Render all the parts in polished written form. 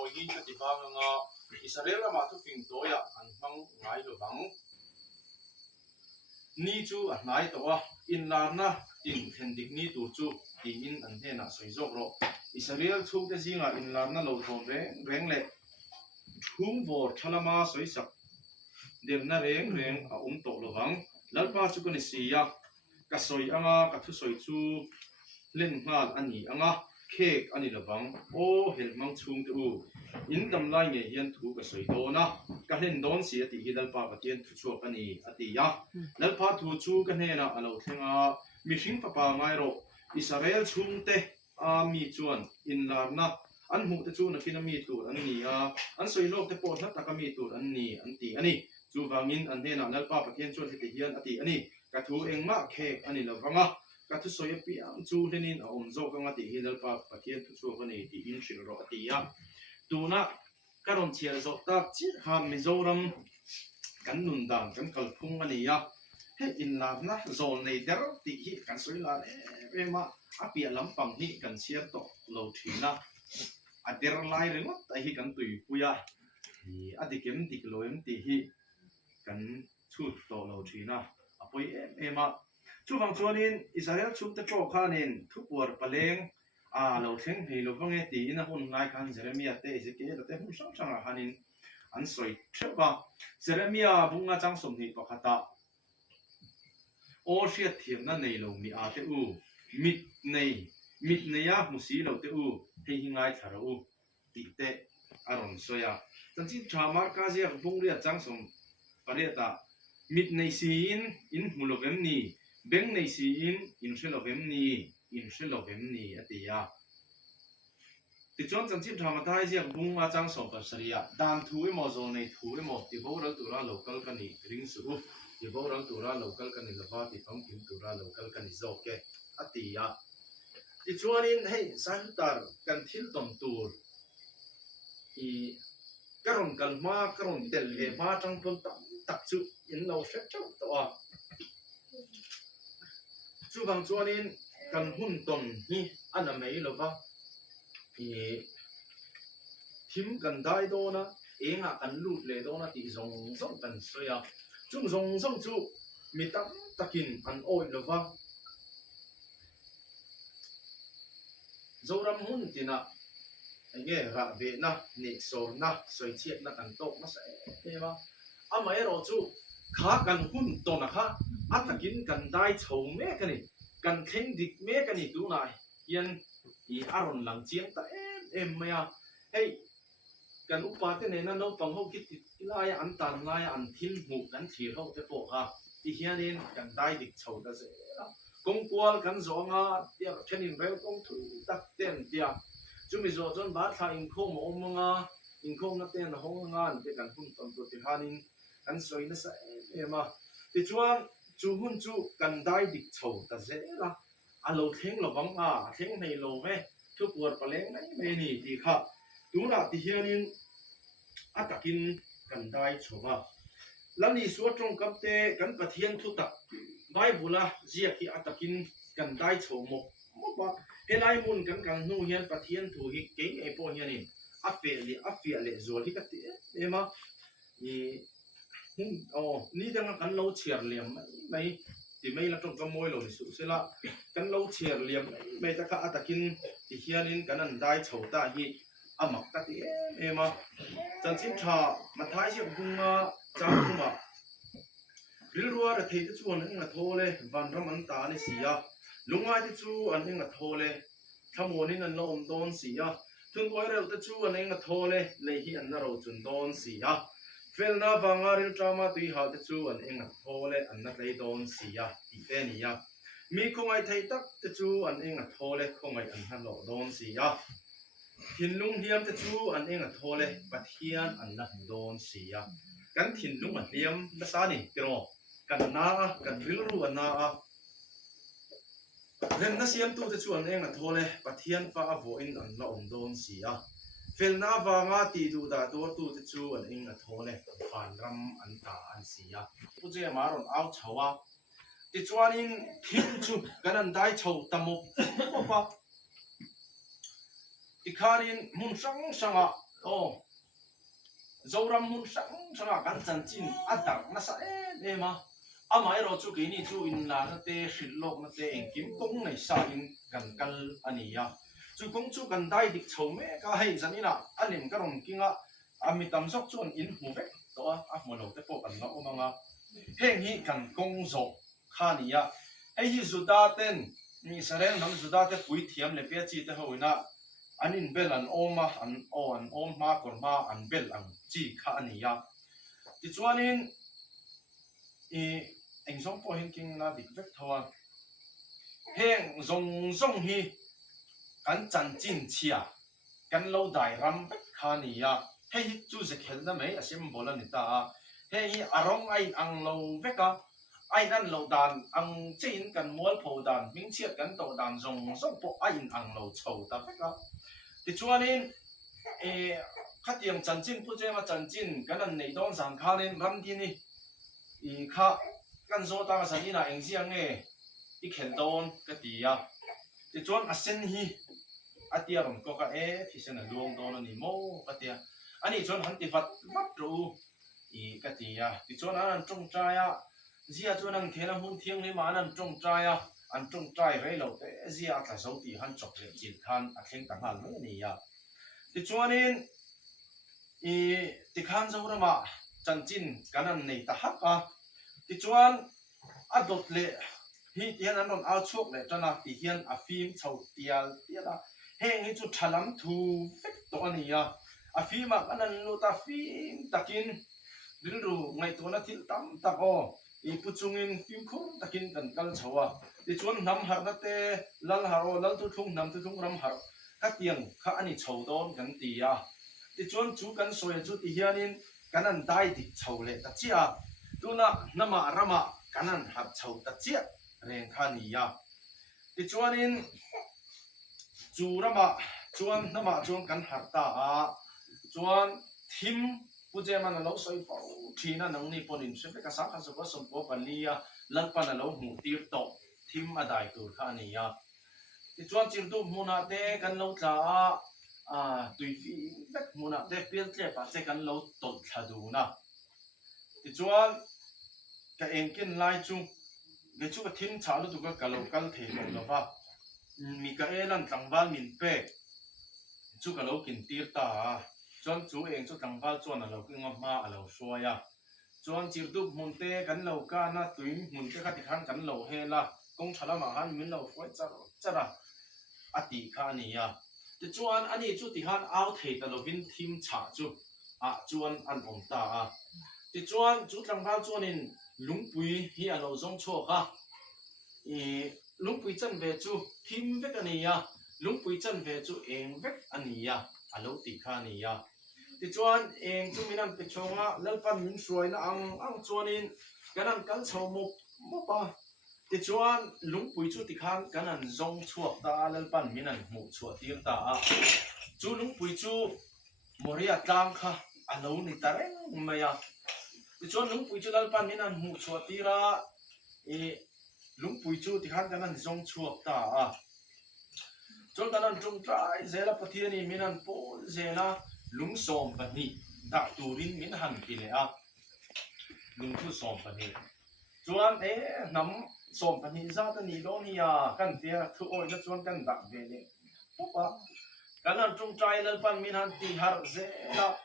to hi ka ti bang nga Israel ma thu fing to ya an mang ngai lo bang ni chu a nai to a in la na in khen dik ni tu chu ti in an he na soi jok ro Israel chu te zinga in la na lo thon reng le thum vor thalama soi sak dem na reng a to lo bang lalpa chu ko ni sia ka soi anga ka thu soi chu len ngal ani anga khek ani lawang o hel mang chung te u in dam lai nge hian thu ka soi do na ka len don si ati hi dalpa patien thu chu ani ati ya lalpa thu chu ka ne na alo thenga mi hring papa ngai ro Israel chung te a mi chuan in larna an mu te chu na kina mi tu an ni a an soi lok te po na ta ka mi tu an ni an ti ani chu wangin an ne na lalpa patien chu ti hian ati ani ka thu engma khek ani lawanga ka thu soi pi am chu lenin a zo ka ngati hi lalpa patien thu chu ka ni ti in shil ro ati ya tuna karon chial zo ta chi ha mizoram kan nun dan kan kal phung ani ya he in la na zon nei der ti hi kan soi la e ma apia lampang hi kan siar to lo thina a der lai rengot ta hi kan tui puya hi adikem dik loem ti hi kan chut to lo thina apoi ema chu wang chuanin Israel chut te tro khanin thupur paleng a lo thleng hei lo wange ti in a hun ngai khan Jeremiah te Ezekiel te hu sang sang hanin an soi theba Jeremiah bunga chang som ni pakhata o hriat thiam na nei lo mi a te u mit nei ya musi lo te u hei hingai thara u ti te aron soya chanchi drama ka je bung ria chang som pareta mit nei si in mulovem ni beng nei si in shelovem ni atia ti chon chanchi drama thai je bung a chang som pasaria dan thu emo zo nei thu emo ti bo ra tura local kani ring su ti bo ra tura local kani lova ti phang kim tura local kani zo ke atia ti chuanin hei santar kan thil tom tur i karon kalma karon tel he ma tang pon tak chu in lo shet chau to a chu bang chuanin kan hun ton hi ana mei lova i thim kan dai do na enga kan lut le do na ti zong zong kan soya chung zong zong chu mi tam takin an oi lova zoram hun tina nge ra ve na ni so na soi chiat na kan tok na sa ema amai ro chu kha kan hun to na kha atakin kan dai chou me kani kan theng dik me kani tu na hian i aron lang chiang ta em maya hey kan upa te ne na no pang ho kit lai an tan lai an thil mu kan thir ho te po ha ti hianin kan dai dik chou da se kong kwal kan zonga tia thenin vel kong thu tak ten tia chumi zo chon ba tha in khom omanga in khom na ten honga te kan hun tom to ti hanin kan soi na sa ema ti chuan chu hun chu kan dai dik chou ta ze la a lo theng lo bang a theng nei lo me thu pur paleng mai me ni ti kha tu na ti hianin atakin kan dai chowa lani so trong kap te kan pathian thu tak Bible zia ki atakin kan dai chho mo ba helai mun kan nu hian pathian thu hi ke e po hianin afia le zol hi ka ti ema ni ni dang kan lo chiar liam mai ti mai la trong ka moi lo ni su sela kan lo chiar liam mai ta ka atakin ti hianin kan an dai chho ta hi amak ta ti ema chan chin tha mathai si bunga chang kuma rilruar a thei te chu an enga thole van ram an ta ni sia lungai te chu an enga thole thamonin an lo om don sia thun koi rel te chu an enga thole le hi an na ro chun don sia felna wanga ril trama tui ha te chu an enga thole an na tlei don sia ti te ni ya mi khongai thei tak te chu an enga thole khongai an han lo don sia thin lung hiam te chu an enga thole pathian an na don sia kan thin lung an hiam na sa ni kero kan na kan rilru an na a ren na siam tu te chu an enga thole pathian fa avo in an la om don sia felna wanga ti du da do tu te chu an enga thole fan ram an ta an sia puje maron au chawa ti chuanin thim chu kan an dai chho tamo pa ti kharin mun sang sanga ô dâu ram hun sáng cho là căn chân chín ăn đặc nó sẽ em mà mai rồi chú cái này chú in là nó tê xịt lộc nó tê em kiếm công này sa in gần căn anh à chú công chú gần đây địch chầu mẹ cái hay gì nè anh em cái đồng kia mi tâm sóc chú in hú vét đó một lâu tới bộ gần nó mà hẹn hi gần công rộ khá nè hay hi zuda tên mi sẽ lên nắm zuda tên bụi thiam để phía chi tới hồi nè anh in bel an ôm mà còn mà anh bel anh chi khá nè thì chú anh in anh giống po hình kinh là địch vét thôi hẹn rong hi căn chân chín chia căn lâu đại ram vét khá nè hay chú sẽ khéo đó mấy xem bộ lần ta hay arong ai ang lâu vét cả ai ăn lâu đàn ang chín căn mual phổ đàn minh chiết căn tổ đàn rong po ai ang lâu chầu ta vét cả thì chú anh khát tiếng chân chín phụ chế mà chân chín cái lần này đón sang khá nên ram đi đi khá căn số ta cái gì là anh riêng nghe đi khen đón cái gì thì chú anh sen hi tia rồi có cái thì sen là luồng đón là nimo cái tia anh ấy chú anh thì vắt rồi cái gì thì chú anh trồng trái zia chú anh thế là hôn thiêng này mà anh trồng trái anh trồng trái vậy lâu thế zia cái số thì hắn chọc lên chín khan khen tặng hắn mấy này thì chú anh thì khan số đó mà chân chín cái này ta hấp thì chú anh đột lệ hi tiền anh còn áo chuộc lệ cho nó thì hiện phim chầu tiệt là hẹn chú chalam thu phết to này phim mà anh lô ta phim takin đến rồi ngày tối nó thịt tắm tắc phụ trùng phim khung takin cần cần chầu thì chú anh nắm hạt nát lal haro lal tu thung nắm hạt các tiền các anh chầu đón cần tì thì chú cần soi chú thì hiện cái anh đại thì chầu lệ ta chia tu na nama rama kanan hạt chầu ta chia rèn khan niya thì chuanin chu rama chuan nama chuan kan hạt ta chuan thim puje man lo soi fo thina nang ni ponin se ka sa kha so ko som ko palia lan pan lo mu tir to thim adai tur kha niya thì chuan chim tu muna te kan lo tla tui fi vek muna te pil tle pa che kan lo tol thadu na thì chuan cái em kiến lai chung để chú cái thiên trả lúc tụi cái lâu cái thể lòng là va mi cái em tăng val min pe chú cái lâu kinh tiệt ta chọn chú em chú tăng val chọn là lâu cái ngọc ma lâu xoay chọn chỉ tụt muốn te cái lâu cái na tụi muốn te cái thì khăn cái lâu he là công trả mà hắn mình lâu quay chả là tí cái này thì chọn anh ấy chú thì hắn áo thể ta lâu vin thiên trả chú chọn anh ông ta thì chọn chú tăng val chọn nên lúng bùi hi anh ông chua cả lúng bùi chân về chú thím vết anh ấy lúng bùi chân về chú em vết anh ấy anh lâu tì kha này thì chuan em chú mình ăn bị chong lal pan mình xuôi nó ăn chuan in cáiนั้นกันchầu một ba thì chuan lúng bùi chú tì khan cáiนั้นrong chuột ta lal pan mình ăn một chuột tiếng ta chú lúng bùi chú moria tang kha anh lâu nít ta đấy mày thì chuan lúng bùi chú lal pan mình ăn một chuột tí ra lúng bùi chú tì khan cáiนั้นrong chuột ta chuan cáiนั้นtrông trái dễ là phát hiện mình ăn po dễ là lúng xòm bẩn nhỉ đạo turin miễn hẳn kỳ lệ lúng thu xòm bẩn nhỉ chuan nắm xòm bẩn nhỉ ra ta nhỉ đó nhỉ căn tia thu oi nó chuan căn đặc về đấy bố cáiนั้นtrông trái lên pan miễn hẳn tì har dễ là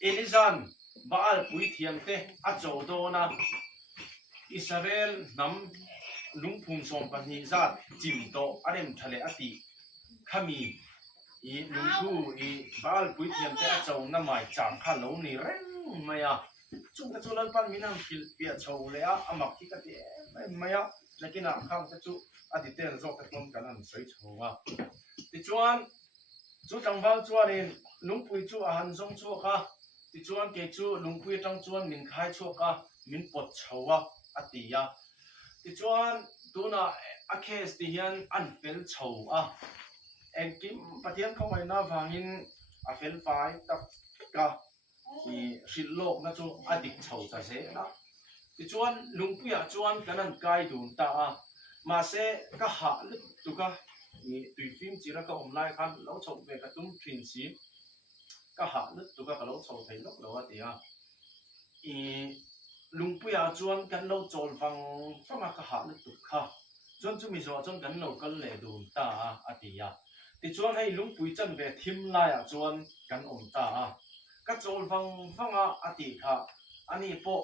Elizan baal bùi thiam te châu đó na Israel nắm lúng phun xòm bẩn nhỉ ra chìm to anh thale ati khami lung thu baal bui thiam te chau na mai chang kha lo ni reng maya chung ka chulan pan minang phil pia chau le amak ki ka te maya lekin a khang ta chu aditen zo ka tom kan an soi chowa ti chuan chu tangwal chuan in lungpui chu a han zong chu kha ti chuan ke chu lungpui tang chuan min khai chu ka min pot chowa atia ti chuan tuna a case ti hian an fel chau em kim phát hiện không phải na vangin a fel fai tak ka thì xịt lộc na chu adik chầu ta se na thì chuan lungpuya chuan kanan kai dun ta mà se ka ha lit tu ka ni tui phim chỉ ra ka online khan lo chou ve ka tum phin si ก็หาลึกตัวก็เราโซ่ไทยลกเราว่าตีอ่ะอีลุงปุยอาจวนกันเราโจลฟังมาก็หาลึกตุกค่ะจนจะมีส่วนจนกันเราก็เลยดูตาอ่ะตีอ่ะที่จวนให้ลุงปุยจันเวทิมลายอ่ะจวนกันตาก็โจลฟังอ่ะตีค่ะอันนี้พอ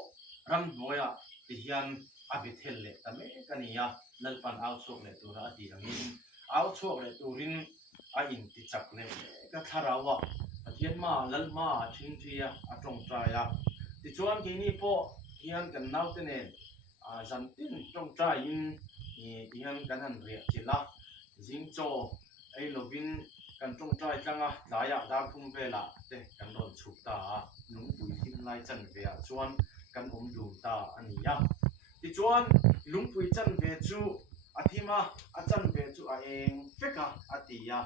รำรวยอ่ะที่ยันอาบิเทลเลยแต่ไม่กันนี่อ่ะนั่นปันเอาโชคเลยตัวละตีอันนี้เอาโชคเลยตัวรินอาอินติจักเลยก็ทาราวะเทียนมาลัลมาทิ้งเทียอาตรงใจอ่ะที่ชวนที่นี่พอเทียนกันน่าเตเนจันตินตรงใจอินเทียนกันหันเรียจิละจิงโจไอ้โลวินกันตรงใจจังอ่ะดายะดาทุ่มเวลาเตกันโดนฉุกตาหนุ่มปุยทิมไล่จันเวียชวนกันดูตาอันนี้อ่ะที่ชวนลุงปุยจันเวจูอาทิมาอาจันเวจูเองเฟกะอาติยา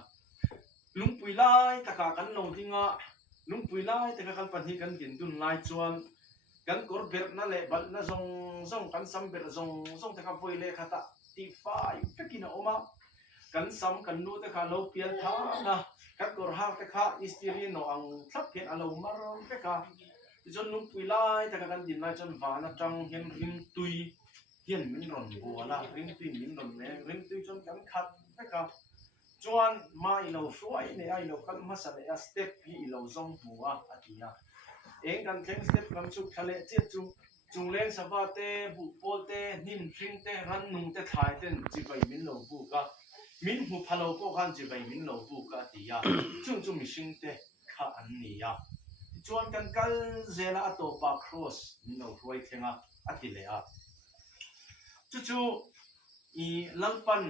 ลุงปุยไล่ตะกากันโนดิงะลุงปุยไล่ตะกากันปันทีกันกินดุนไล่ชวนกันกอร์เบร์นั่นแหละบัดนั่นซงกันซัมเบร์ซงตะกาฟุยเล่ขตาตีฟ้าเฟกินะออกมากันซัมกันนูตะกาโลเปียท่านะกันกอร์ฮาตะกาอิสติรีโนอังทับเพียนอารมณ์มารเฟกะจนลุงปุยไล่ตะกากันดินไล่จนวานะจังเห็นริมตุยเห็นมินรอนบัวละริมตุยมินรอนแม่ริมตุยจนกันขัดเฟกะจวนมาอีโลช่วยเนี่ยอีโลกันมาสั่งเนี่ยสเต็ปพี่อีโลซงหัวอาทิยาเองกันเข่งสเต็ปกันชุกทะเลเจ็ดจุงเล่นสบายเตะบุปผาเตะนิ่มชิงเตะรันนุ่งเตะถ่ายเต้นจีบไปมินโลบุกะมินหูพะโลก็กันจีบไปมินโลบุกะอาทิยาจุงมิชิงเตะข้าอันนี้ยาจวนกันกัลเซลาโตปาครอสมินโลรวยเทงะอาทิเลยอ่ะจู่อีลังปัน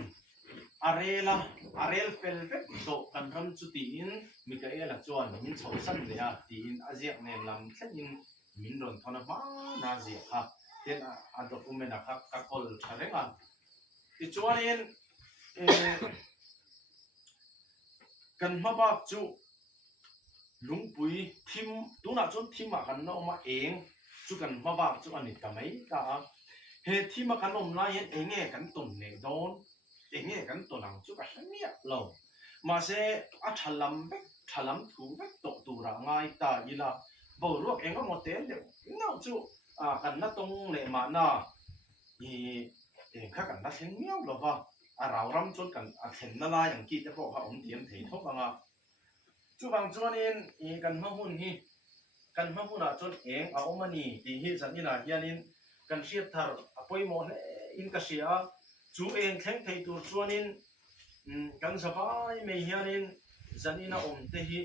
Arela Arel felvet to kan ram chu ti in Mikaela chuan min chho san le a ti in aziak ne lam thlin min ron thona ma na zia ha ten a document a ka kol tharenga ti chuan in kan ma ba chu lungpui thim tuna chon thima kan no ma eng chu kan ma ba chu ani kamai ka he thima kan om lai enge kan ton ne donเงี้ยกันตัวหลังจุกอะไรเนี่ยเรามาเสอัฐลัมเบกฐลัมถูเบกตกตัวร่างไงตาอีละบ่รู้เองก็หมดเต็มเดียวเงาจุกันนัดตรงเลยมาหน้าเองข้ากันนัดเห็นเงี้ยหรอวะเรารำจนกันเห็นนั่นละอย่างกี้จะบอกว่าผมเทียมถี่ทุกบางจุบางจวนเองกันมาหุ่นนี่กันมาหุ่นจนเองเอามานี่ที่ที่สันนิษฐานยันกันเชียร์ทาร์ป่วยหมดอินกัสเซียจูเองแข่งไทยตัวชวนินกันสบายไม่เฮียนินจันนินาเตหิ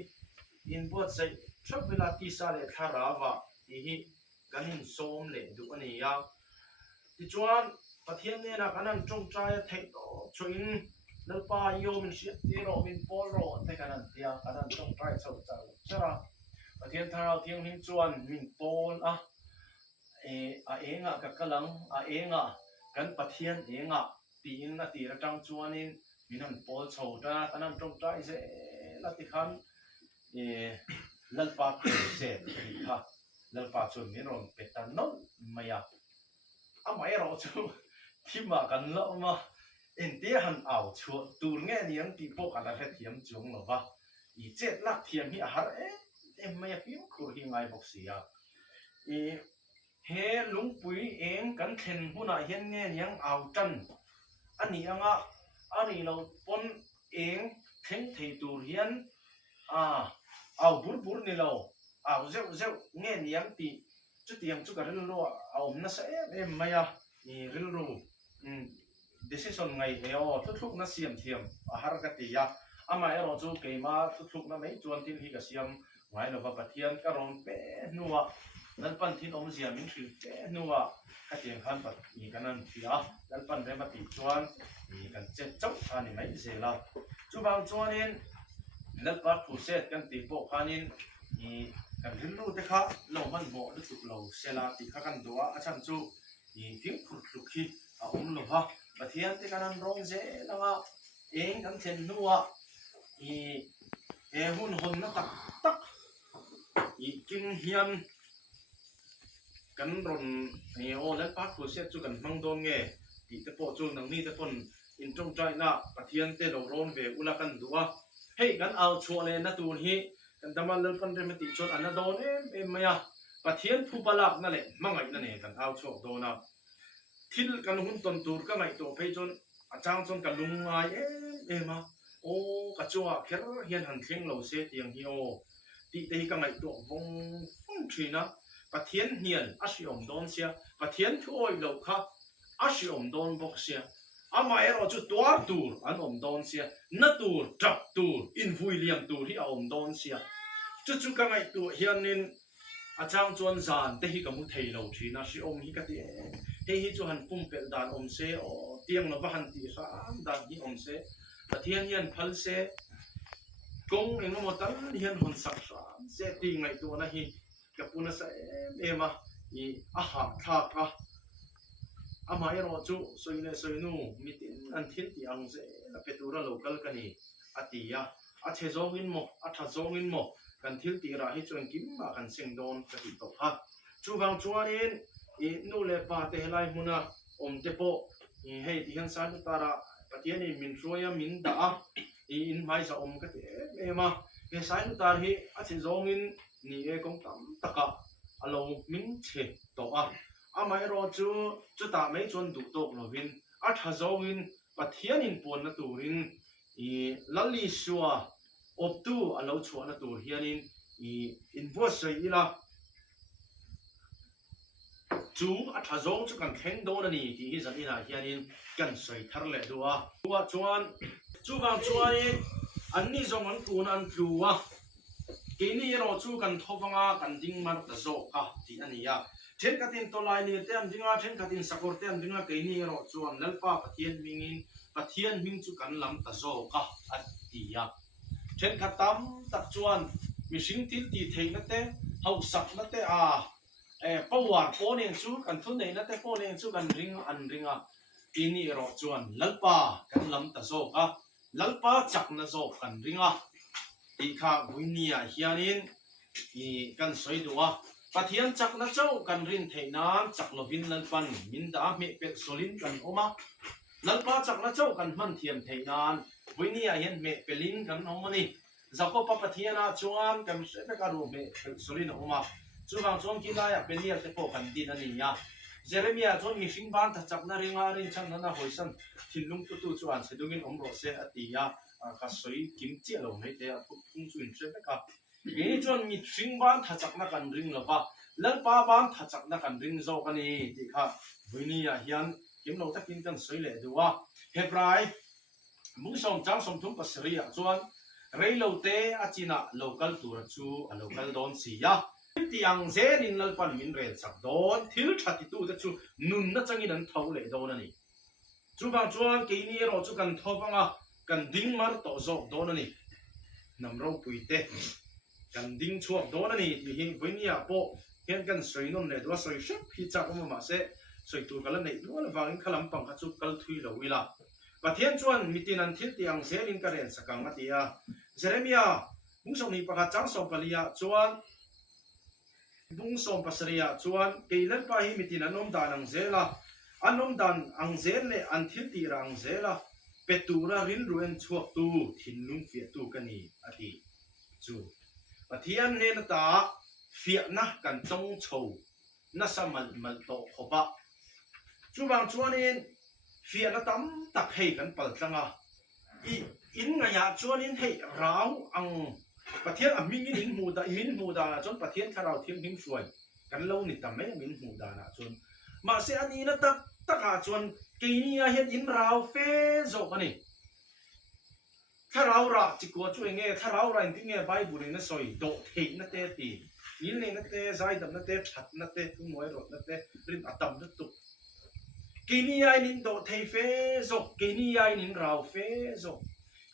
อินบวชใจชอบเวลาที่สาเลคาราวะที่กันนินโซมเลยดูอันนี้ยาที่ชวนประเทศนี้นะกันนั้นจงใจไทยตัวชวินนัลปาโยมินเชียตีโรมินโปโรแต่กันนั้นเดียกันนั้นจงใจเจ้าเจ้าเจ้าประเทศไทยเราเที่ยงหินชวนมินโปนเองกับกะลังเองกันประเทศเองตีนนาตีระจังชวนินมีนั่นโพลโชว์นะกันนั้นตรงใจเสลัติคันลัลปาเสรีค่ะลัลปาชวนมีนนเป็ดตันนนไม่อะไม่เราชูที่มากันแล้วมาเอ็นเดียหันเอาชัวตูนเงี้ยยังตีโปกันแล้วเทียมจงหรอวะอีเจ็ดลักเทียมนี่หาไม่ฟิล์มคือยังไงบอกเสียเฮลุงปุยเองกันเข็นผู้น่ะเห็นเงี้ยยังเอาจันอันนี้อันนี้เราปนเองเข็นเทตูเรียนเอาบุญนี่เราเอาเจ้าเงี้ยยังตีจุดยังจุดกันเรื่องรู้เอาน่าเสียไม่อะนี่เรื่องรู้decision ไงทุกน่าเสียมเทียมหารักติยาไม่เราจูเกมาทุกน่าไม่จวนที่ที่กเสียมไงเราปะเทียนก็ร้องเป็นนัวนั่นปันที่อมเสียมินคือเจ้นัวก็เจียงขันปัดมีกันนั่นเสียนั่นปันเรื่องมาติจวนมีกันเจ็ดจุกอันนี้ไม่เสียละจุบางจวนนี้นั่นปัดผู้เสดกันตีโปกันนี้มีกันเรียนรู้แต่ข้าเรามันโม่ด้วยสุกเราเสียละตีข้ากันตัวอาจารย์จูมีฟิ้งขุดลุกขี้เราฮะมาเทียนที่กันนั้นร้องเสียแล้วว่าเองกันเช่นนัวหุ่นนั่นตักกินเฮียนกันรอนแล้วพักผู้เสียจุกันมังโดนเงี้ยที่ตะโพจูนังนี่ตะพนอินจงใจน่ะปะเทียนเตลงร้อนเวอุลากันดัวให้กันเอาชัวเลยนะตัวนี้ kan damal lel kan remeti chon anadon em maya pathian thu balak na le mangai na ne kan au chok dona thil kan hun ton tur ka ngai to phei chon achang chon kan lungai ema o ka chua kher hian han thleng lo se tiang hi o ti te ka ngai to vong phong thina pathian hian asiom don sia pathian thu oi lo kha asiom don bok sia ama ero chu tua tur an om don sia na tur trap tur in vui liam tur hi om don sia chu ka ngai tu hianin achang chuan zan te hi kamu thei lo thina si om hi ka ti hi chu han pum pel dan om se o tiang lo ba han ti sa dan hi om se pathian hian phal se kong engemaw tal hian hon sak sa se ti ngai tu na hi ka puna sa ema i aha tha ka ama ero chu soine soinu mitin an thil ti ang se la petura local kani atia a che zongin mo a tha zongin mo kan thil ti ra hi chuan kim ma kan seng don ka ti to ha chu wang chuanin i nu le pa te helai huna om te po i hei ti han san tara pathian i min roya min da i in mai sa om ka te ema he sai nu tar hi a che zongin ni e kong tam taka alo min che to a amai ro chu ta mai chon du tok lovin a tha zongin pathian in pon na turin i lali suwa optu alo chua na tur hianin i invoice sei ila chu a tha zong chu kan thleng don ani ti hi zan ina hianin kan sei thar le duwa chuan chu wang chuanin anni zong an kun an tluwa kini ro chu kan thowanga kan ding mar ta zo ka ti ania chen katin tolai ni te am dinga chen katin sakor te am dinga kini ro chuan lalpa pathian mingin pathian ming chu kan lam ta zo ka atia chen khatam tak chuan mihring til ti theina te hau sak na te a pawar ponen chu kan thun nei na te ponen chu kan ring an ringa ini ro chuan lalpa kan lam ta zo ka lalpa chak na zo kan ringa ti kha buinia hianin i kan soi duwa pathian chak na chau kan rin theina chak lovin lalpan min da me pek solin kan oma lalpa chak na chau kan man thiam theinan buinia hian me pelin kan omani zako pa pathiana chuan kan se ka ru me solin oma chuwang chuan kilaya pelia te po kan din ani ya Jeremia chuan mi hring ban tha chak na ringa rin chan na hoisan thilung tu chuan sedungin omro se atia ka soi kim chi lo mai te a phung chu in se ka ni chuan mi hring ban tha chak na kan ring lo ba lalpa ban tha chak na kan ring zo kani ti kha buinia hian kim lo takin kan soi le duwa hebrai mung som chang som thum pasria chuan reilo te achina local tur chu a local don si ya tiang zen in lalpan min rel sak don thil thati tu te chu nun na changin an thau le don ani chu bang chuan ke ni ro chu kan thowanga kan ding mar to zo don ani namro puite kan ding chuak don ani ti hi voinia po hian kan soinon le do soi shep hi chak ma se soi tu kala nei lo la wangin khalam pang ka chu kal thui lo wila pathian chuan mitin an thil tiang zen in ka ren sakang atia Jeremia mung som ni pakha chang som kalia chuan bung som pasria chuan keilan pa hi mitin anom dan ang zela anom dan ang zel le an thil ti rang zela petura rin ruen chuak tu thinlung fia tu kani ati chu pathian ne na ta fia na kan tong chho na samal mal to khoba chu bang chuanin fia na tam tak hei kan pal tlanga i in nga ya chuanin hei rau ang pathian a mingin in mu da chon pathian tharau thiam him suai kan lo ni tam mai min mu da na chon ma se ani na tak taka chon keinia hian in rau fe zo ani tharau ra chi ko chu nge tharau ra in ti nge bible na soi do thei na te ti in le na te zai dam na te that na te tu moi ro na te rin atam na tu keinia in do thei fe zo keinia in rau fe zo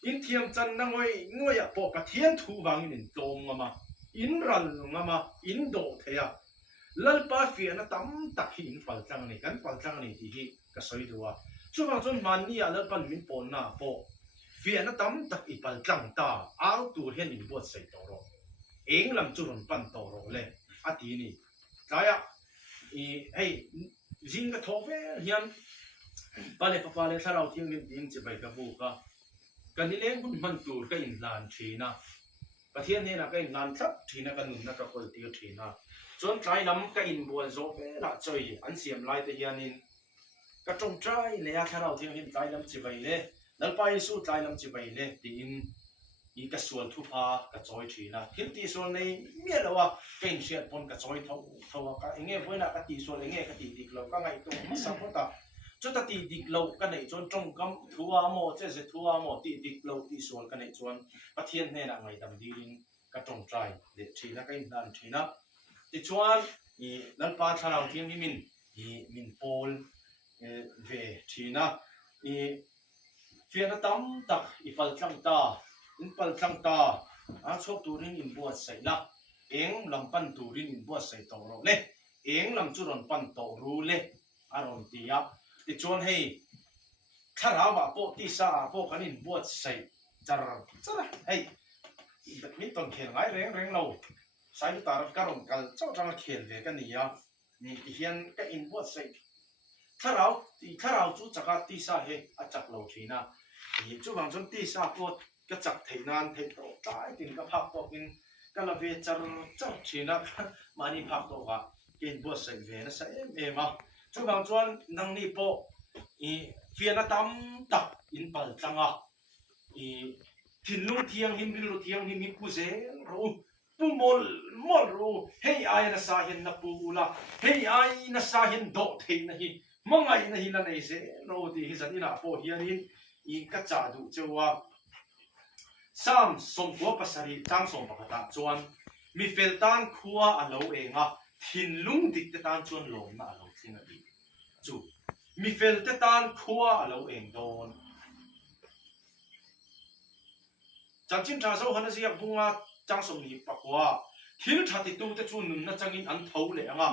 in thiam chan na ngoi a po pathian thu wang in tlom ma in ral ngama in do theya lalpa fi na tam tak hi in pal tang ni kan pal tang ni ti hi ka soi duwa chuwang chon man ni a lalpan min pon na po fi na tam tak i pal tang ta au tu hen in bot sei to ro eng lam chu ron pan to ro le ati ni kaya i hey jing ka thove hian pale tharau thiang nim ding che bai ka bu ka kan ni leng hun man tur ka in lan thina ประเทศนี้นะก็งานทับทีนะกันนะก็คนตีทีนะส่วนใจน้ำก็อินบัวโจเวละจอยอันเสียมลายแต่ยันนินก็จงใจเลยถ้าเราที่เห็นใจน้ำจีบเลยแล้วไปสู้ใจน้ำจีบเลยตีอินอีกส่วนทุพากระจอยทีนะที่ตีส่วนในเมียเราว่าเป็นเสียปนกระจอยเท่าก็เงี้ยเพื่อนก็ตีส่วนเงี้ยก็ตีดิเราก็ไงตรงมาสัมผัสจนตีดิเรากันในจนจงกำทัวโมเจ๊จะทัวโมตีดิเราตีส่วนกันในจวนประเทศเนี่ยนะไงดำดีลิงก็จงใจเด็ดทีนะก็อินดันทีนะที่ชวนอีนั่นป้าชาเราที่มินโพลเวทีนะอีเฟียนตั้มตักอีฟัลทังตาอินฟัลทังตาอาชอบตูรินอินบัวใส่ละเอ็งลำปันตูรินอินบัวใส่ตอรเล่เอ็งลำจุรนปันตอรูเล่อารมณ์ตียบที่ชวนให้ถ้าเราว่าพวกที่ซาพวกกันอินบัวใส่จะเฮ้ยมีต้นเขียนไงเร่งเราใส่ตารับการงกันเจ้าจังเขียนเวกันนี่ยนี่เขียนก็อินบัวใส่ถ้าเราจูจักรที่ซาเฮอาจักเราทีนะนี่จูบางจนที่ซาพวกก็จักเทนานเทโตตายกินก็พักตัวกินก็ละเวจังทีนะมานี่พักตัวก็กินบัวใส่เวนะใส่มาจูบางจวนนั่งนี่โปอีเฟียนตั้มตักอินปัลจังอ่ะอีทิ้งลุเทียงหิมลุเทียงหิมกูเซรู้ปูมอลรู้เฮ้ยไอ้น่ะสาเห็นนับปูละเฮ้ยไอ้น่ะสาเห็นโดดเห็นนะฮิมังไงนะฮิละไหนเซรู้ที่ฮิสันนี่นะโปเฮียนี่อีกัจจาดูเจ้าว่าสามสมบัวภาษาดีจังสมบัติจวนมีเฟลตันขัวอันเราเองอ่ะทิ้งลุดิกตันจวนลงนะเราทิ้งอะไรจู่มีเฟลตันขัวอันเราเองโดนจังจินชาโซฮันเสียบุงอ่ะจังสมนิปะกว่าทิ้งชาติตู้จะจูนุ่นนะจังอินอันเท่าเลยอ่ะ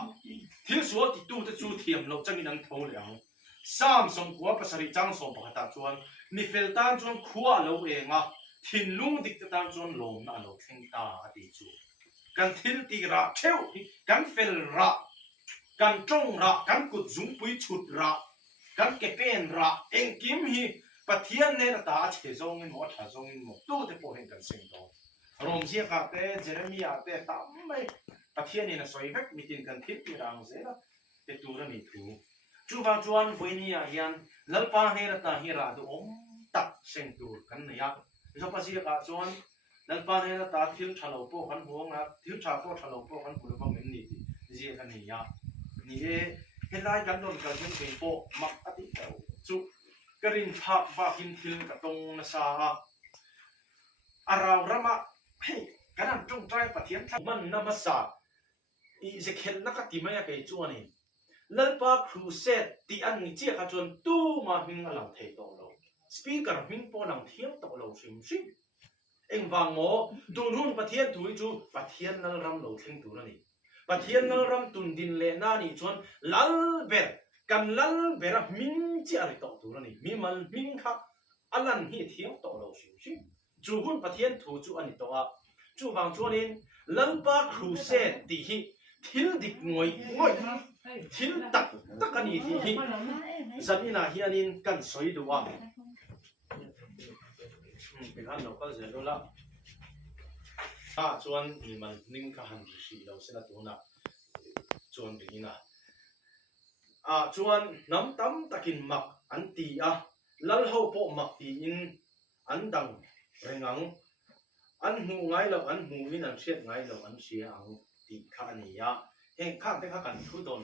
ทิ้งสัวติตู้จะจูเทียมเราจังอินอันเท่าเลยอ่ะสามสมบัวภาษาดีจังสมบัติจวนมีเฟลตันจวนขัวเราเองอ่ะทิ้งลุดิกตันจวนลงนะเราทิ้งตาดีจู่กันทิ้งตีระเชี่ยวกันเฟลระกันจงระกันกุดจุงปุยชุดระกันเก็บเป็นระเองกิมฮีปะเทียนเนี่ยตาเฉยจงอินหมดหาจงอินหมดตู้จะพอเห็นกันสิ่งต่อรวมเชียกาเต้เจเรมีอาเต้ตามไม่ปะเทียนเนี่ยนะสวยแบบมีตินกันทิ้งตีรังเสละเตตูระนี่ทูจูบาจวนวันนี้ยันลัลปาเนี่ยตาฮิราดูตักสิ่งตูกันเนี่ยจะภาษีกาจวนลัลปาเนี่ยตาทิ้งชาโลโปขันหัวงาทิ้งชาโปชาโลโปขันหัวฟังมันนี่เจียกันนี่นี่เห็นไรกันโดนกันยังเป็นโปมักอติเตวจุกรินพักบากินทิลกะตงนาซาอาราวรามะเฮ้ยกันนั่นจงใจปะเทียนมันนามาซาอีเจเคนนักติมายาเกยจวนี่ลัลปาครูเซตที่อันนี้เจียกจวนตู้มาหิงอลังเทโตโลสปีกเกอร์หิงปอนังเทียงโตโลชิมเอ็งวางโมดูนุ่นปะเทียนถุยจูปะเทียนนั่งรำโลทิ้งตัวนี่ปะเทียนนั่งรำตุนดินเลน่านี่จวนลัลเบรกันลัลเบรมิงจีอะไรต่อตัวนี่มีมันมิงค่ะอันนั้นที่เที่ยวต่อเราชิมจูหุ่นปะเทียนถูจูอันนี้ตัวจูฟังจวนนี้ลัลปาครูเซตีฮีทิลดิกงอยทิลตักกันนี่ที่ฮีจันนี่นะเฮียนินกันสวยดูว่าเป็นอันเราก็จะรู้ละจวนนี่มันนิ่งข้าหันดีสิเราเสียตัวน่ะจวนเป็นยังไงจวนน้ำตั้มตะกินหมักอันตีลัลเขาโปหมักตีอินอันดังเร่งอันหูไงเราอันหูนี่นั่นเสียไงเราอันเสียอังตีข้านี่เฮงข้างแต่ข้ากันทุดน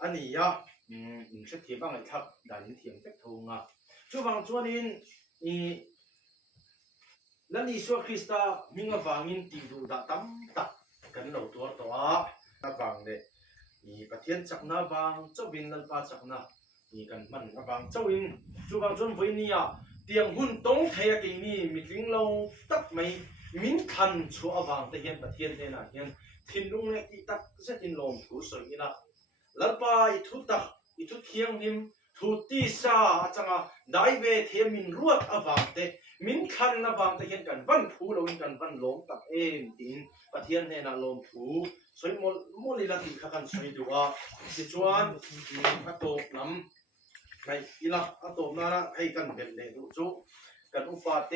อันนี้เสียที่บ้างไอ้ทักดันเทียมเป็ดทงช่วงจวนนี้แล้วนี่ชัวคริสต์มิงฟังอินตีดูดาตั้มตักกันเราตัวน่าฟังเด็นี่ประเทศจักรน่าฟังเจ้าวินลัลปาจักรน่านี่กันมันน่าฟังเจ้าวินช่วงจนวันนี้เตียงหุ่นตรงเทียกินี่มิถึงเราตักไม่มินคันชัวฟังแต่เห็นประเทศเนี่ยนะเห็นทิ้งลุงเนี่ยอีตักเส้นลมถูสวยนะลัลปาอีทุตักอีทุเทียงหิมทุตีซาจังได้เวทมินรวดอฟังแต่มินคันนะบางแต่เห็นกันวันผูเราเห็นกันวันลมตักเองตินประเทศเนี่ยนะลมผูสวยโมลิลาติข้ากันสวยดูสิจวนอัตโตน้ำในอีละอัตโตนั่นให้กันเด็ดเลยดูจุกันอุปาเต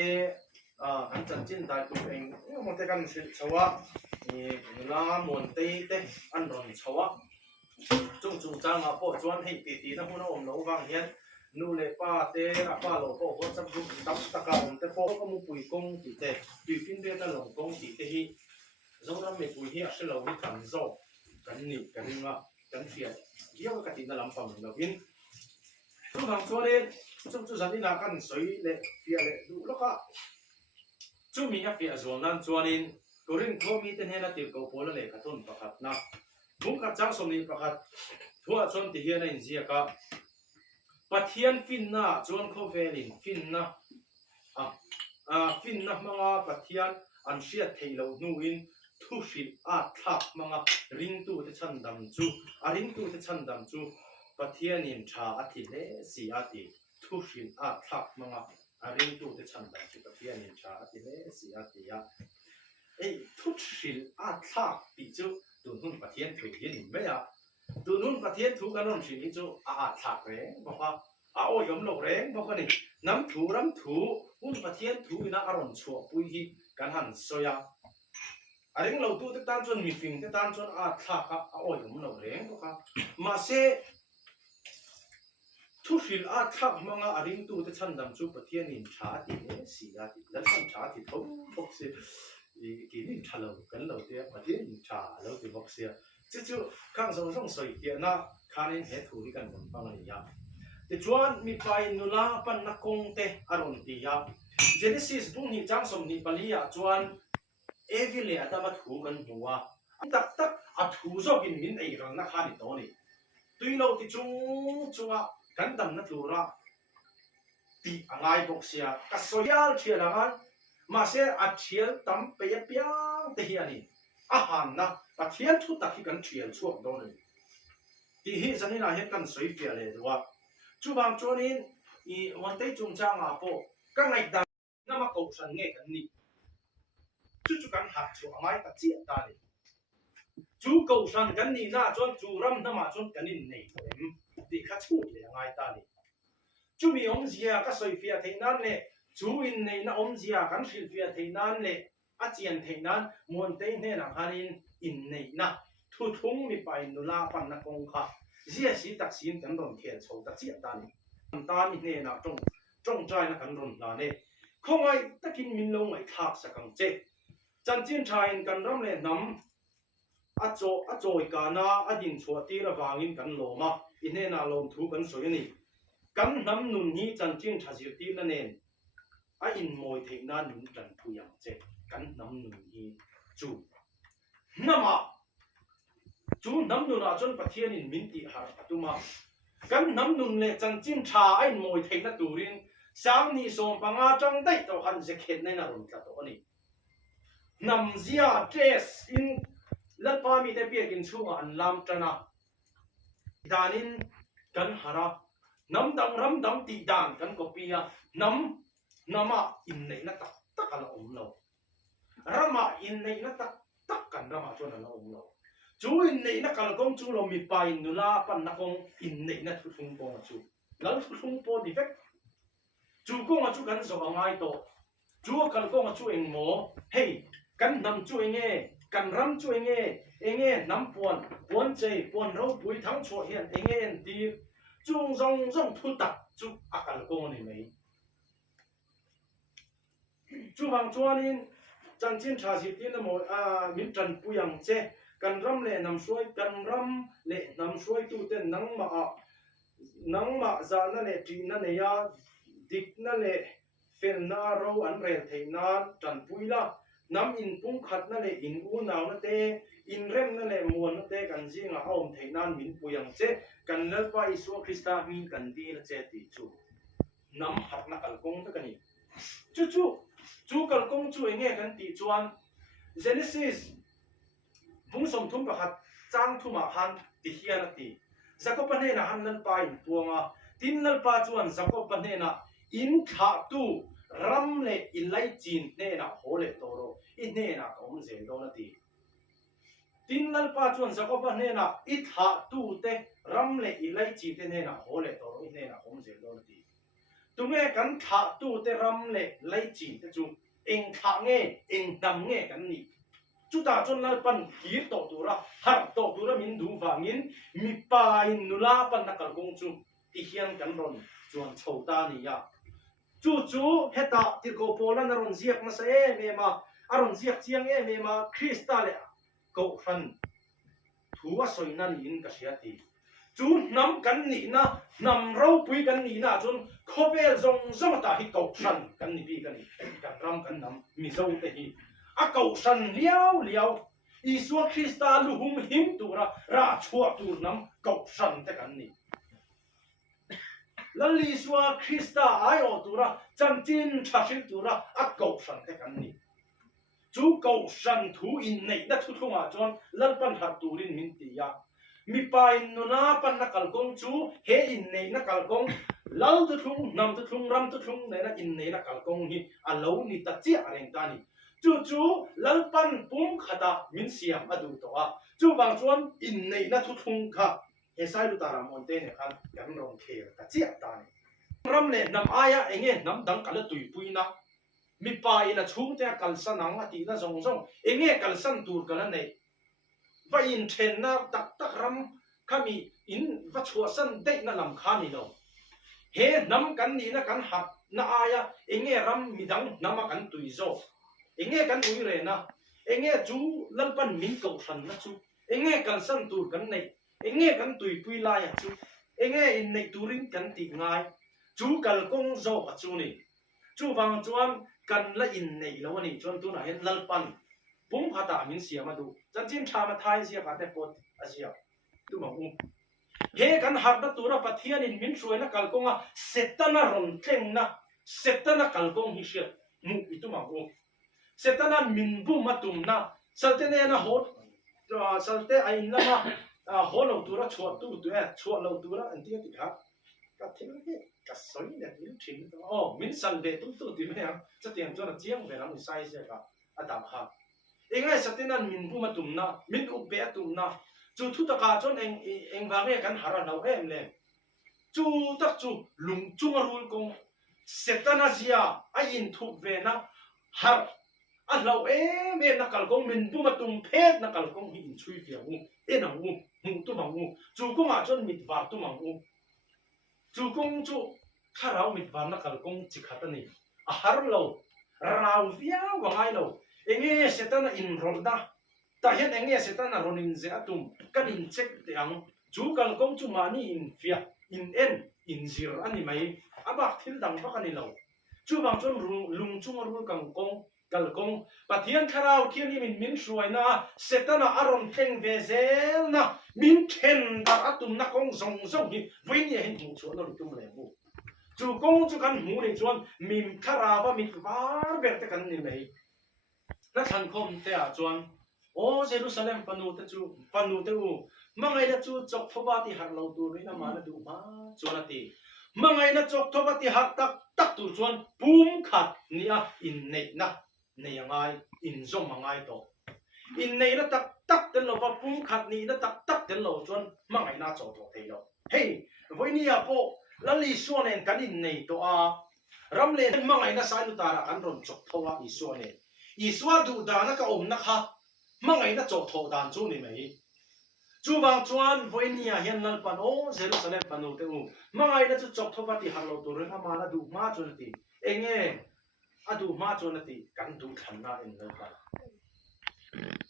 an chan chin dai tu eng mo te kan sil chawa ni la mon te an ron chawa chung chung chang ma po chuan hei ti na huna om lo wang hian nu le pa te a pa lo po ho cham du tam taka om te po ko mu pui kong ti te ti fin de na long kong ti te hi zo ram me pui hi a se lo ni kan zo kan ni kan nga kan fia hiao ka ti na lam pam lo in chu bang chuan en chu zan ni na kan soi le fia le du lo ka chu mi a fia zo nan chuan in korin ko mi ten hena ti ko pola le ka thon pakhat na bung ka chang som ni pakhat thua chon ti hian in zia ka pathian fin na chuan kho velin fin na fin na manga pathian an sia theilo nu in thu hrit a thak manga ring tu te chan dam chu a ring tu te chan dam chu pathian in tha a thi le si a ti thu hrit a thak manga a ring tu te chan dam chu pathian in tha a thi le si a ti ya ei thu hrit a thak ti chu tu nun pathian thu hin me ya tu nun pathian thu kan ron hrit chu a thak re ba pa a o yom lo re ba ka ni nam thu ram thu hun pathian thu ina aron chu pui hi kan han soya aring lo tu te tan chon mi fing te tan chon a thak a o yom lo re ba ka ma se thu hrit a thak manga aring tu te chan dam chu pathian in tha ti le si ya ti la chan tha ti tho bok se ki ni thalo kan lo te pathian in tha lo ti bok se chu kang song song soi ti na khanin he thu ri kan bon pang ni ya te chuan mi pai nula pan na kong te aron ti ya Genesis bung ni chang som ni palia chuan evile adama thu kan huwa tak tak a thu zo in min ei ran na kha ni to ni tuilo ti chung chunga kan dam na tura ti angai bok sia ka soyal thialangan ma se a thial tam pe piang te hiani a han na pathian thu tak hi kan thial chuak do ni ti hi zanina he kan soi fia le duwa chu bang chuanin I wan te chung chang a po ka ngai da na ma ko san nge kan ni chu kan hat chu angai ta chi ta ni chu ko san kan ni na chuan chu ram na ma chuan kan in nei ti kha chu le angai ta ni chu mi ong zia ka soi fia theinan le chu in nei na om zia kan hril fia theinan le a chian theinan mon te ne na hanin in nei na thu thung mi pai nu la pan na kong kha zia si tak sin kan ron khel chho ta chi ta ni ta ni ne na trong trai na kan ron la ne khongai takin min lo ngai thak sakang che chan chin thain kan ram le nam a choi ka na a din chua ti ra wangin kan lo ma in ne na lom thu kan soi ni kan nam nun hi chan chin thazir ti na nen a in moi thei na nun kan phuyang che kan nam nun hi chu nama chu nam nun a chon pathian in min ti har atuma kan nam nun le chan chin tha a in moi thei na turin sang ni som panga chang dai to han se khet nei na ron tla to ani nam zia dress in lat pa mi te pia kin chunga an lam tana danin kan hara nam dang ram dang ti dan kan kopia nam nama in nei na tak tak ala om lo rama in nei na tak tak kan rama chon ala om lo chu in nei na kal kong chu lo mi pa in nula pan na kong in nei na thu thung po chu lal thu thung po defect chu ko ma chu kan so angai to chu kal ko ma chu eng mo hey kan nam chu enge kan ram chu enge nam puan chei puan ro pui thang chu hian enge en ti chung zong thu tak chu akal ko ni mei chu bang chuanin chan chin tha si tin mo min tran puyang che kan ram le nam suai tu ten nang ma za na le ti na ne ya dik na le fel na ro an rel thei na tran pui la nam in pung khat na le in u naw na te in rem na le muan na te kan jinga aum thei nan min puyang che kan lal pa isu krista mi kan di la che ti chu nam hat na kal kong ta kani chu kal kong chu enge kan ti chuan Genesis bung som thum pakhat chang thuma han ti hian ti Jacob ne na han lal pa in puanga tin lal pa chuan Jacob ne na in tha tu ram le ilai chin ne na hole toro in ne na kom zel do na ti tin lal pa chuan Jacob ne na I tha tu te ram le ilai chin te ne na hole toro in ne na kom zel do na ti tunge kan tha tu te ram le lai chin te chu eng tha nge eng dam nge kan ni chu ta chon lar pan ki to tu ra har to tu ra min du wangin mi pa in nula pan na kal kong chu ti hian kan ron chuan chho ta ni ya chu heta tir ko polan ron ziak na sa me ma aron ziak chiang me ma krista le ko ran thua soina ni in ka hiati chu nam kan ni na nam ro pui kan ni na chun khovel zong zong ta hi ko ran kan ni bi kan ni kan ram kan nam mi zo te hi a ko san liao Isua Krista luhum him tura ra chua tur nam ko san te kan ni lali Isua Krista ayo tura chamchin chashil tura a ko san te kan ni chu ko san thu in nei na thu thunga chon lalpan hat turin min ti ya mi pa in nuna pan na kalkong chu he in nei na kalkong lal tu thung nam tu thung ram tu thung nei na in nei na kalkong hi a lo ni ta chi areng ta ni chu lalpan pum khata min siam adu to a chu wang chuan in nei na thu thung kha he sai lu taram on te ne khan kan rong khe ta chi ta ni ram le nam aya enge nam dang kala tui pui na mi pa ina chung te kal sanang ati na zong zong enge kal san tur kala nei va in then na tak ram kami in va chua san dei na lam kha ni lo he nam kan ni na kan hap na aya enge ram midang nama kan tui zo enge kan ui re na enge chu lalpan min ko san na chu enge kal san tur kan nei enge kan tui pui la ya chu enge in nei turin kan ti ngai chu kal kong zo a chu ni chu wang chuan kan la in nei lo ni chuan tu na hen lalpan pum khata min siama du chan chin tha ma thai sia ka te pot asia tu ma u he kan har da tura pathian in min shuai na kal konga setana ron thleng na setana kal kong hi sia mu itu ma u setana min bu matum na salte ne na hot salte ai na ma ho lo tura chua tu tu e chua lo tura an ti ti ha ka thil he ka soi ne min thin min sal de tu ti me ya cha tiang chuan chiang ve ram sai sia ka adam ha engai satenan min bu matum na min u be tum na chu thu ta ka chon eng wa nge kan hara no em le chu tak chu lung chung rul kong setana zia a in thu ve na har a lo me na kal kong min bu matum phet na kal kong hi in chui fia u e na u mu tu ma u chu kong a chon mit wa tu ma u chu kong chu kharau mit wa na kal kong chi khatani a har lo rau via wa ngai lo enge setana in rolda ta hian enge setana ronin ze atum kan in check te ang chu kal kong chu mani in fia in en in zir ani mai abak thil dang ba kan lo chu bang chon lung chung ru kang kong kal kong pathian kharau thian hi min shuai na setana aron theng ve zel na min then da atum na kong zong zong hi voin ye hin chu no tum le mu chu kong chu kan mu ni chuan mim khara ba mit war ber te kan ni mai na than khom te a chuan o Jerusalem panu te u mangai na chu chok thoba ti har lo tu na ma na du ma chuan ati mangai na chok thoba ti har tak tu chuan pum khat ni a in nei na nei angai in zong mangai to in nei na tak ten lo ba pum khat ni na tak ten lo chuan mangai na chaw to te lo hey voi ni a po lali suan en kan in nei to a ramle mangai na sai lu tara kan ron chok thowa i suan en Isua du da na ka om na kha mangai na chaw tho dan chu ni mai chu wang chuan voinia hian nal pan o Jerusalem panu te u mangai na chu chok thowa ti har lo tur na ma na du ma chu ti enge adu ma chu na ti kan du than na in nal pa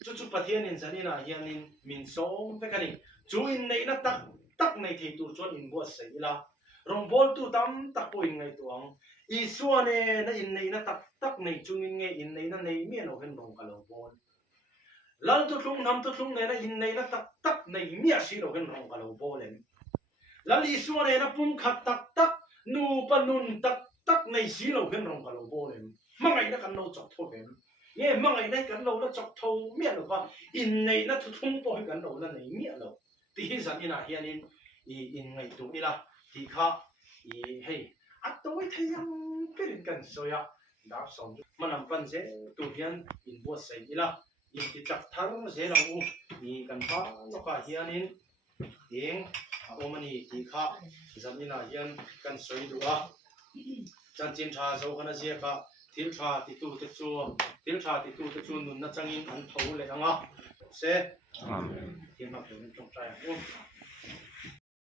chu pathian in zanina hian in min som ve kani chu in nei na tak nei thei tur chuan in bo sei la rong bol tu tam tak po in ngai tuang Isua ne na in nei na tak nei chungin nge in nei na nei mi lo hen rong ka lo bol lal tu thung nam tu thung ne na in nei na tak nei mi a si lo hen rong ka lo bol en lal Isua ne na pum khat tak nu panun tak nei si lo hen rong ka lo bol en mangai na kan lo chok tho ben nge mangai na kan lo la chok tho mi lo ba in nei na tu thung po kan lo la nei mi lo ti hi zan ina hian in ngai tu ila ti kha hey atoi thayang perin kan soya dap som manam pan se tu hian in bo sei ila in ti chak thang se lo u ni kan pa no ka hian in eng omani ti kha zamina hian kan soi duwa chan chin tha zo kana se ka thil tha ti tu te chu nun na changin an tho le anga se Amen. thiên mặc dù trong trai